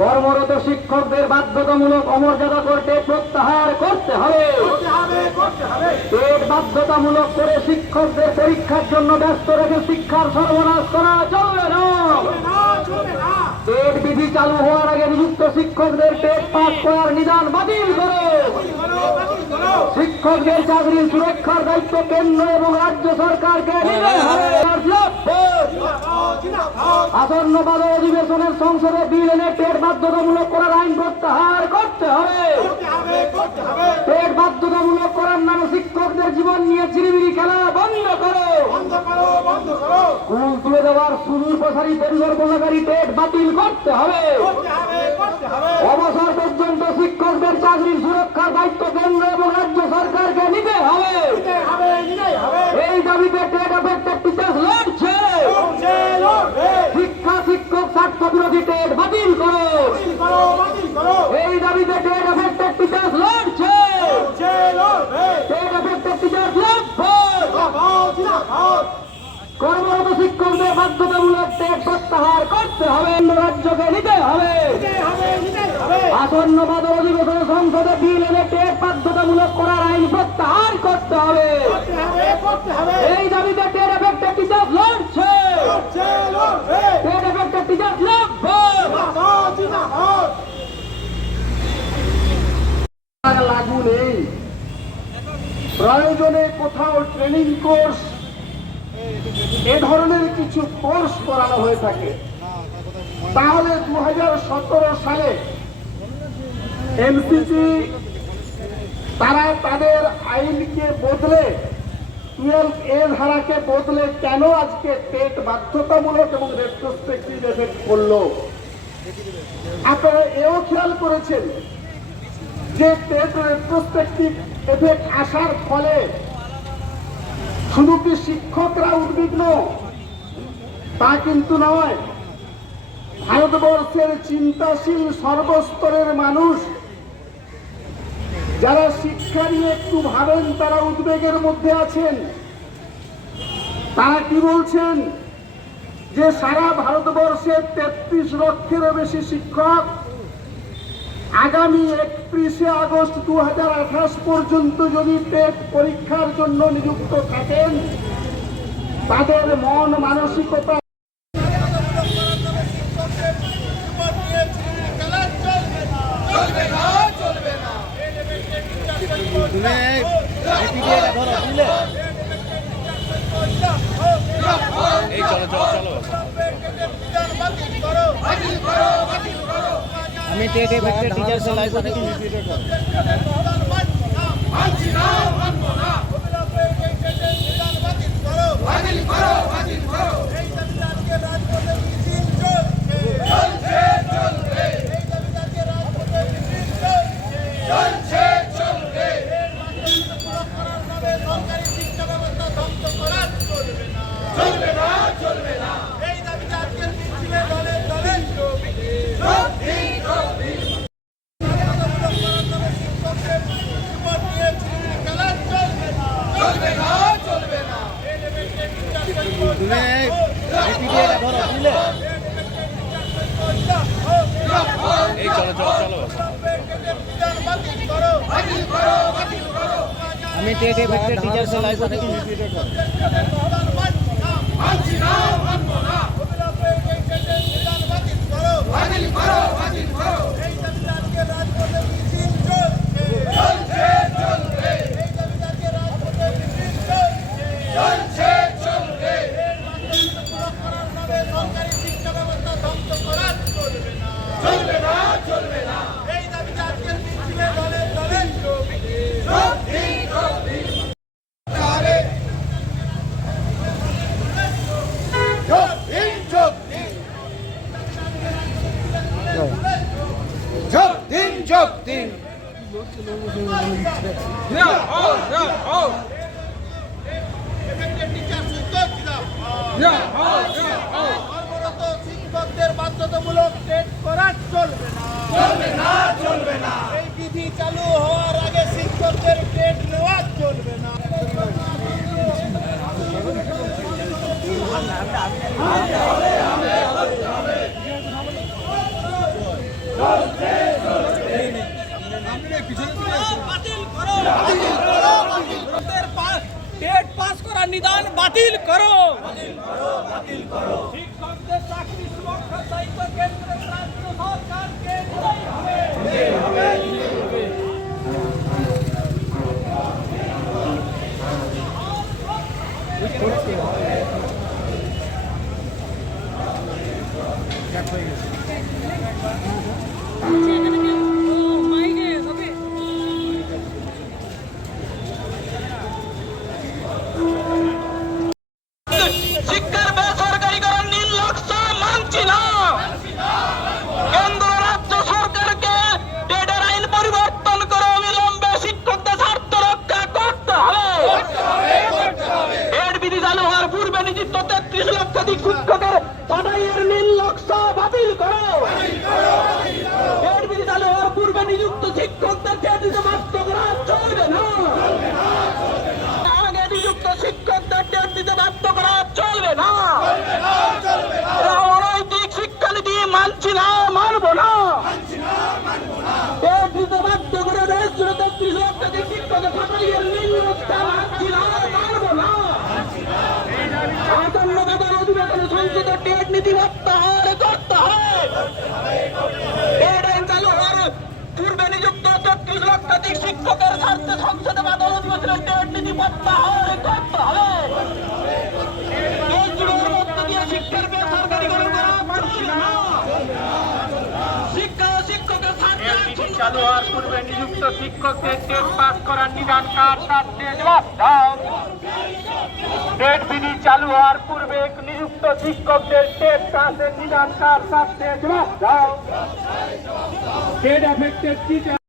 কর্মরত শিক্ষকদের বাধ্যতামূলক অমর্যাদা করতে প্রত্যাহার করতে হবে। বাধ্যতামূলক করে শিক্ষকদের পরীক্ষার জন্য ব্যস্ত রেখে শিক্ষার সর্বনাশ করা চলবে না। টেট বিধি চালু হওয়ার আগে নিযুক্ত শিক্ষকদের টেট পাস করার নিদান বাতিল করো। শিক্ষকদের চাকরির সুরক্ষার দায়িত্ব কেন্দ্র এবং রাজ্য সরকারকে নিতে হবে। আসন্ন বাদল অধিবেশনের সংসদে বিল এনে টেট বাধ্যতামূলক করার আইন প্রত্যাহার করতে হবে। টেট বাধ্যতামূলক করার নামে শিক্ষকদের জীবন নিয়ে চিরিমিরি খেলা বন্ধ করো। স্কুল তুলে দেওয়ার সুদূর প্রসারী পরিকল্পনাকারী টেট বাতিল করতে হবে। অবসর পর্যন্ত শিক্ষকদের চাকরির সুরক্ষার দায়িত্ব কেন্দ্র এবং রাজ্য সরকারকে নিতে হবে। এই দাবিতে টেট এফেক্টেড টিচার্স লড়ছে। শিক্ষা শিক্ষক স্বার্থ বিরোধী টেট বাতিল করো। এই দাবিতে টেট এফেক্টেড টিচার্স লড়ছে। টেট এফেক্টেড টিচার্স কর্মরত শিক্ষকদের বাধ্যতামূলক টেট প্রত্যাহার করতে হবে। রাজ্যকে নিতে হবে। আসন্ন বাদল অধিবেশনে সংসদে বিল এনে টেট বাধ্যতামূলক করার আইন প্রত্যাহার করতে হবে। এই দাবিতে টেট এফেক্টেড টিচার্স লড়ছে। টেট এফেক্টেড টিচার্স লাগু নেই। প্রয়োজনে কোথাও ট্রেনিং কোর্স এ ধরনের কিছু কোর্স করানো হয়ে থাকে, তাহলে 2017 সালে এমসিসি তারা তাদের আইনকে বদলে 12A ধারাকে বদলে কেন আজকে টেট বাধ্যতামূলক এবং রেট্রোস্পেক্টিভ এফেক্ট করলো? আপনারা এও খেয়াল করেছেন যে টেট রেট্রোস্পেক্টিভ এফেক্ট আসার ফলে শুধু কি শিক্ষকরা উদ্বিগ্ন তা কিন্তু নয়, ভারতবর্ষের চিন্তাশীল সর্বস্তরের মানুষ যারা শিক্ষা নিয়ে একটু ভাবেন তারা উদ্বেগের মধ্যে আছেন। তারা কি বলছেন যে সারা ভারতবর্ষে 33 লক্ষেরও বেশি শিক্ষক আগামী 31শে আগস্ট 2028 পর্যন্ত যদি টেট পরীক্ষার জন্য নিযুক্ত থাকেন, তাদের মন মানসিকতা আমি টেট এফেক্টেড টিচার সে লাইভ করতে আমি টেট এফেক্টেড টিচার সে লাইভ করতে শিক্ষকদের বাধ্যতামূলক টেট করা চলবে না। এই বিধি চালু হওয়ার আগে শিক্ষকদের টেট নেওয়া চলবে না। বাতিল করো টেট পাস করার নিদান বাতিল করো শিক্ষকদের চাকরি সুরক্ষার দায়িত্ব কেন্দ্রের রাজ্য সরকারকে নিতেই হবে শিক্ষার বেসরকারীকরণ নির্লক্ষ্য মানছি না কেন্দ্র রাজ্য সরকারকে টেটের আইন পরিবর্তন করে অবিলম্বে শিক্ষকদের স্বার্থ রক্ষা করতে হবে টেট বিধি চালু হওয়ার পূর্বে নিযুক্ত 33 লক্ষাধিক শিক্ষকের ছাঁটাইয়ের নির্লক্ষ্য বাতিল করো টেট বিধি চালু হওয়ার পূর্বে নিযুক্ত শিক্ষকদের টেট দিতে বাধ্য করা চলবে না আগে নিযুক্ত শিক্ষকদের টেট দিতে বাধ্য করা চলবে না অনৈতিক শিক্ষানীতি মানছি না মানবো না টেট দিতে বাধ্য করে দেশ জুড়ে 33 লক্ষাধিক শিক্ষকের ছাঁটাইয়ের নির্লক্ষ্য মানছি না মানবো না আসন্ন বেতন অধিবেশনে সংসদে টেট নীতি প্রত্যাহার করতে হবে টেট আইন চালু হওয়ার পূর্বে নিযুক্ত 33 লক্ষাধিক শিক্ষকের স্বার্থে সংসদে বাদল অধিবেশনে টেট নীতি প্রত্যাহার করতে হবে দেশ জুড়ে মধ্য দিয়ে শিক্ষার বেসরকারীকরণ করা চলবে না শিক্ষা ও শিক্ষকের স্বার্থে চালু হওয়ার পূর্বে নিযুক্ত শিক্ষকদের টেট পাস করার নিদান কার সাথে জবাব দাও টেট বিধি চালু হওয়ার পূর্বে নিযুক্ত শিক্ষকদের টেট পাসের নিদান কার সাথে জবাব দাও টেট এফেক্টেড টিচার